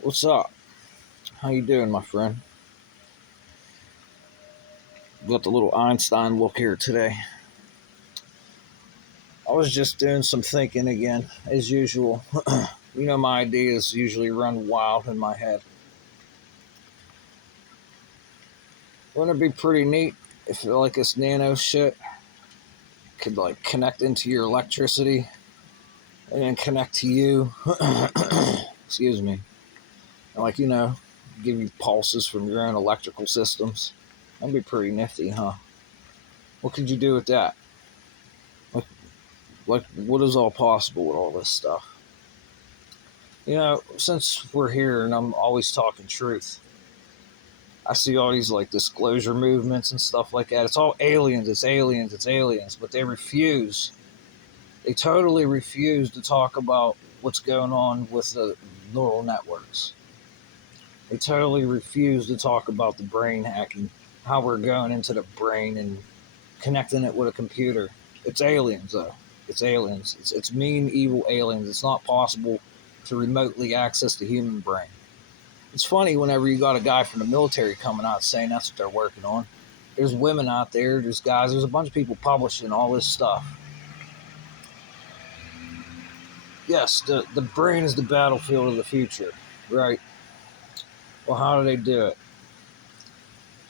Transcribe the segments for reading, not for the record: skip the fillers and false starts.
What's up? How you doing, my friend? Got the little Einstein look here today. I was just doing some thinking again, as usual. My ideas usually run wild in my head. Wouldn't it be pretty neat if like this nano shit could like connect into your electricity and then connect to you? Excuse me. And give you pulses from your own electrical systems. That'd be pretty nifty, huh? What could you do with that? Like, what is all possible with all this stuff? Since we're here and I'm always talking truth, I see all these like disclosure movements and stuff like that. It's all aliens, it's aliens, it's aliens, but they refuse. They totally refuse to talk about what's going on with the neural networks. They totally refuse to talk about the brain hacking, how we're going into the brain and connecting it with a computer. It's aliens, though. It's aliens. It's mean, evil aliens. It's not possible to remotely access the human brain. It's funny whenever you got a guy from the military coming out saying that's what they're working on. There's women out there, there's guys, there's a bunch of people publishing all this stuff. Yes, the brain is the battlefield of the future, right? Well, how do they do it?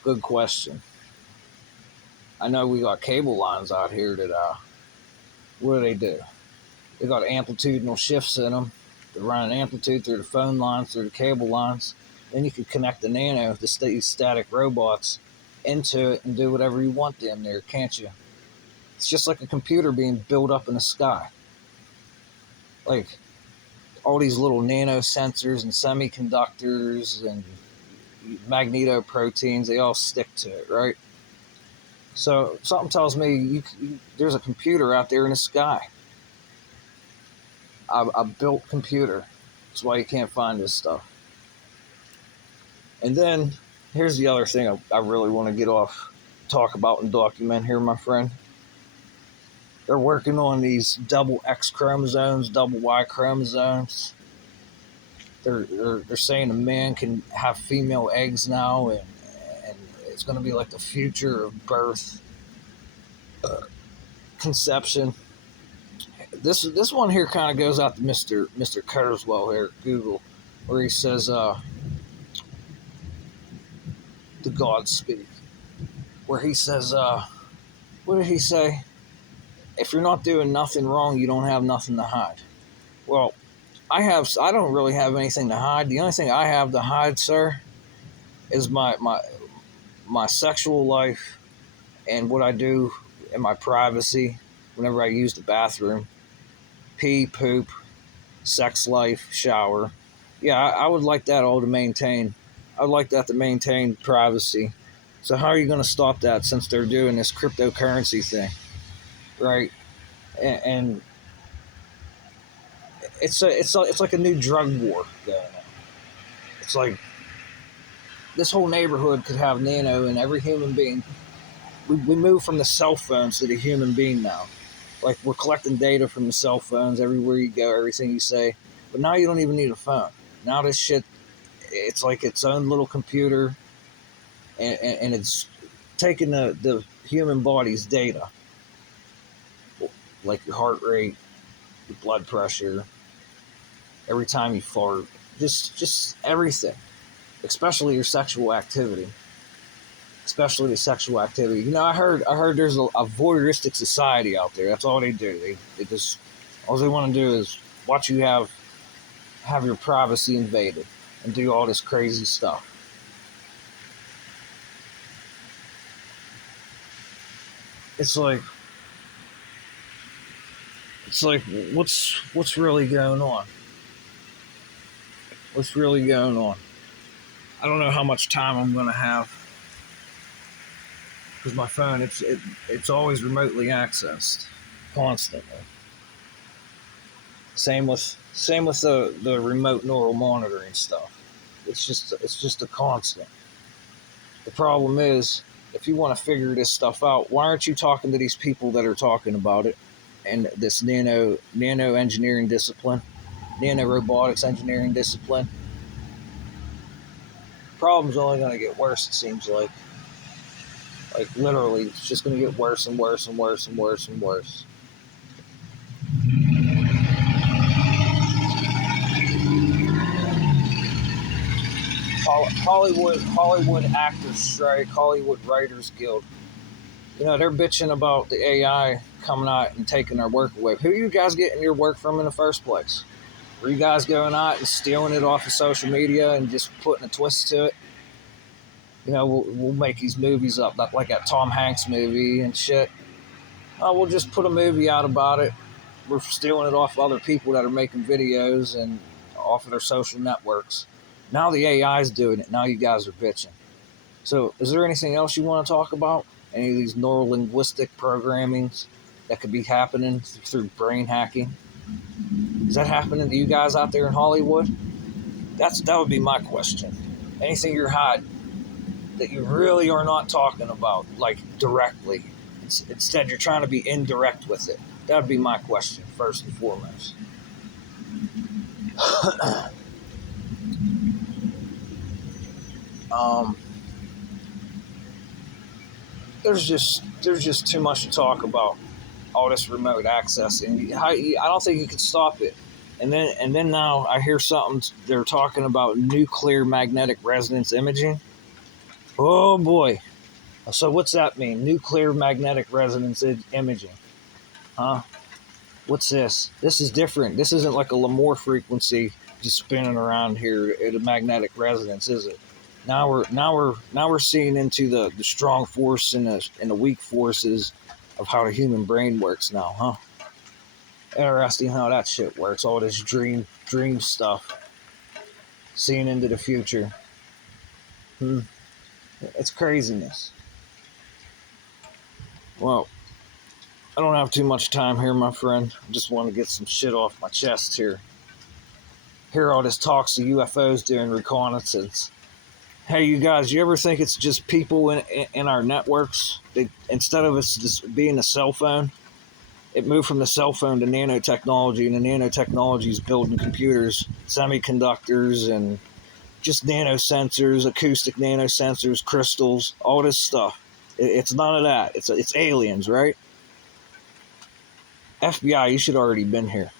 Good question. I know we got cable lines out here that, what do? They got amplitudinal shifts in them. They run an amplitude through the phone lines, through the cable lines. Then you can connect the nano, these static robots, into it and do whatever you want them there, can't you? It's just like a computer being built up in the sky. Like all these little nano sensors and semiconductors and magnetoproteins, they all stick to it, right? So something tells me there's a computer out there in the sky. A built computer. That's why you can't find this stuff. And then here's the other thing I really want to talk about and document here, my friend. They're working on these double X chromosomes, double Y chromosomes. They're saying a man can have female eggs now, and it's going to be like the future of birth, conception. This one here kind of goes out to Mr. Kurzweil here at Google, where he says, "The God speak," where he says, "What did he say? If you're not doing nothing wrong, you don't have nothing to hide." Well, I don't really have anything to hide. The only thing I have to hide, sir, is my sexual life and what I do in my privacy whenever I use the bathroom. Pee, poop, sex life, shower. Yeah, I would like that all to maintain. I would like that to maintain privacy. So how are you going to stop that since they're doing this cryptocurrency thing, right? And it's like a new drug war going on. It's like this whole neighborhood could have nano in every human being. We move from the cell phones to the human being now. Like we're collecting data from the cell phones everywhere you go, everything you say. But now you don't even need a phone. Now this shit, it's like its own little computer, and it's taking the human body's data, like your heart rate, your blood pressure, every time you fart, just everything, especially your sexual activity. Especially the sexual activity. I heard there's a voyeuristic society out there. That's all they do. They just all they want to do is watch you have your privacy invaded and do all this crazy stuff. It's like what's really going on? What's really going on? I don't know how much time I'm gonna have because my phone it's always remotely accessed, constantly. Same with the remote neural monitoring stuff. It's just a constant. The problem is, if you want to figure this stuff out, why aren't you talking to these people that are talking about it and this nano engineering discipline? NanoRobotics engineering discipline. Problem's only going to get worse, it seems like. Like, literally, it's just going to get worse and worse and worse and worse and worse. Hollywood Actors Strike, Hollywood Writers Guild. You know, they're bitching about the AI coming out and taking their work away. Who are you guys getting your work from in the first place? Were you guys going out and stealing it off of social media and just putting a twist to it? You know, we'll make these movies up, like that Tom Hanks movie and shit. Oh, we'll just put a movie out about it. We're stealing it off other people that are making videos and off of their social networks. Now the AI's doing it. Now you guys are bitching. So, is there anything else you want to talk about? Any of these neuro-linguistic programmings that could be happening through brain hacking? Is that happening to you guys out there in Hollywood? That would be my question. Anything you're hiding that you really are not talking about, like directly. Instead, you're trying to be indirect with it. That would be my question, first and foremost. There's just too much to talk about all this remote access, and I don't think you can stop it. And then now I hear something. They're talking about nuclear magnetic resonance imaging. Oh boy! So what's that mean? Nuclear magnetic resonance imaging, huh? What's this? This is different. This isn't like a Lamore frequency just spinning around here at a magnetic resonance, is it? Now we're seeing into the strong force and the weak forces of how the human brain works now, huh? Interesting how that shit works. All this dream stuff, seeing into the future. It's craziness. Well, I don't have too much time here, my friend. I just want to get some shit off my chest here. Hear all this talks of UFOs during reconnaissance. Hey, you guys, you ever think it's just people in our networks? Instead of us just being a cell phone, it moved from the cell phone to nanotechnology, and the nanotechnology is building computers, semiconductors, and just nanosensors, acoustic nanosensors, crystals, all this stuff. It's none of that. It's aliens, right? FBI, you should already been here.